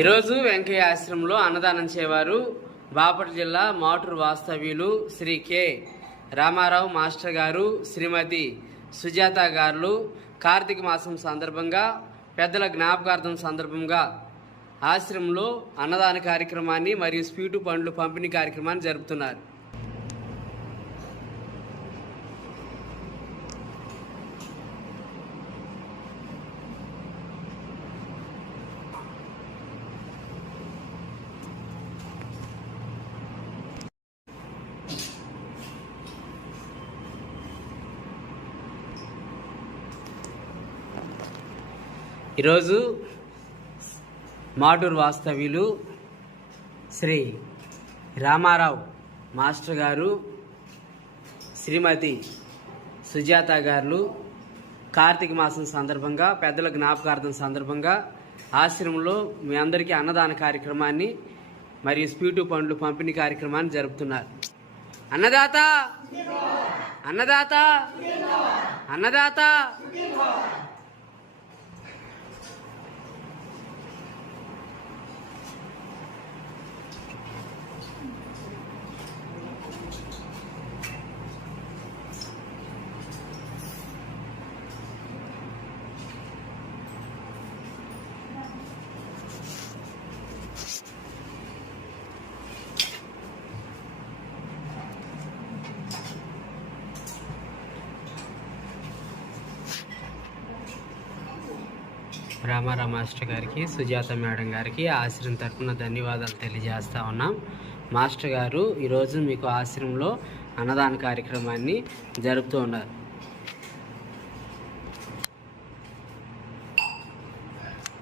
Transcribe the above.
ఈరోజు వెంకయ్య ఆశ్రమంలో అన్నదానం చేవారు బాపట్ల జిల్లా మాటూరు వాస్తవ్యులు శ్రీ కె రామారావు మాస్టర్ గారు, శ్రీమతి సుజాత గారు కార్తీక మాసం సందర్భంగా పెద్దల జ్ఞాపకార్థం సందర్భంగా ఆశ్రమంలో అన్నదాన కార్యక్రమాన్ని మరియు స్వీటు పండ్లు పంపిణీ కార్యక్రమాన్ని జరుపుతున్నారు. ఈరోజు మాటూరు వాస్తవ్యులు శ్రీ రామారావు మాస్టర్ గారు, శ్రీమతి సుజాత గారు కార్తీక మాసం సందర్భంగా పెద్దల జ్ఞాపకార్థం సందర్భంగా ఆశ్రమంలో మీ అందరికీ అన్నదాన కార్యక్రమాన్ని మరియు స్వీటు పండ్లు పంపిణీ కార్యక్రమాన్ని జరుపుతున్నారు. అన్నదాత అన్నదాత అన్నదాత. రామారావు మాస్టర్ గారికి, సుజాత మేడం గారికి ఆశ్రమం తరఫున ధన్యవాదాలు తెలియజేస్తా ఉన్నాం. మాస్టర్ గారు ఈరోజు మీకు ఆశ్రమంలో అన్నదాన కార్యక్రమాన్ని జరుపుతూ ఉన్నారు.